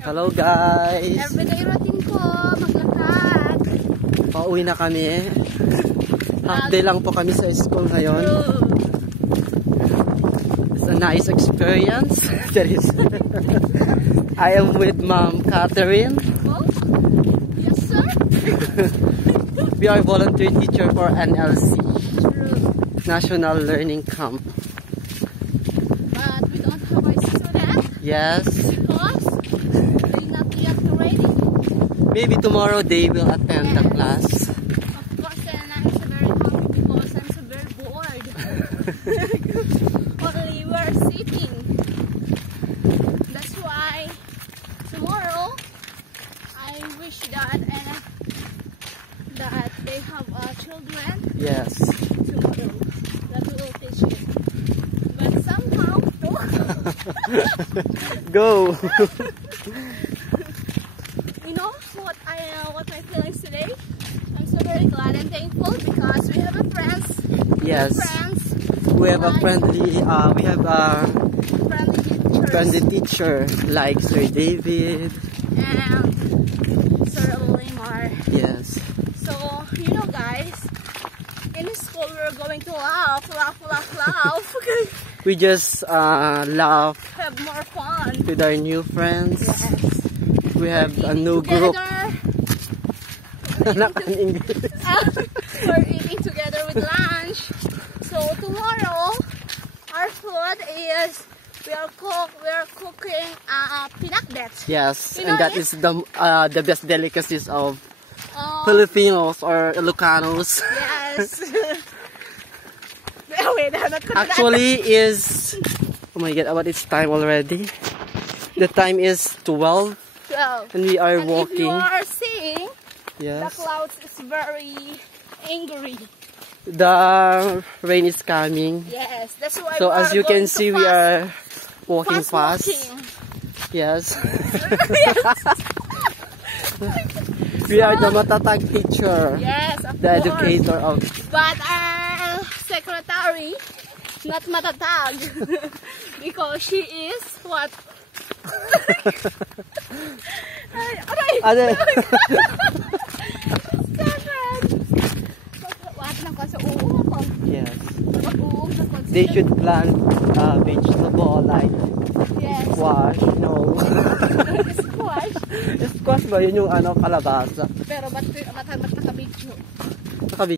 Hello guys! Everyday routine ko, maglakad. Pauwi na kami. Half day lang po kami sa school ngayon. It's a nice experience. That is. I am with Mom Catherine. Oh? Yes sir? We are volunteer teacher for NLC. True. National Learning Camp. But we don't have a student. Yes. Because they're not yet ready. Maybe tomorrow they will attend the class. Of course, and I'm so very happy because I'm so very bored. Only we're sitting. That's why tomorrow I wish that they have children Yes. tomorrow that we will teach it. But somehow, Go! you know what my feelings today? I'm so very glad and thankful because we have a friends. Yes. We have a friendly friendly teacher like Sir David And Sir Olimar. Yes. So, you know guys, in school we're going to laugh. We just laugh Have more fun. with our new friends. Yes. We have a new Together. group. Not in English. We're eating together with lunch. So tomorrow our food is we are cooking pinakbet. Yes, You know and that it? is the best delicacies of Filipinos or Ilocanos. Yes. Wait, I'm not gonna Actually is, oh my god, what is time already? The time is 12 12. and we are And if walking. you are seeing, the Yes. clouds is very angry. The rain is coming. Yes, that's why So we as are you can going to see, we are walking fast. walking. Yes. We are the matatag teacher. Yes, of The course. educator of. But our secretary, not matatag, because she is what? Aray! Ano? What na ko sa uong? Yes. Uong na ko. They should plant vegetable like Yes. squash. No. Squash. Squash ba? Yun yung kalabasa. Pero ba't nakabidyo?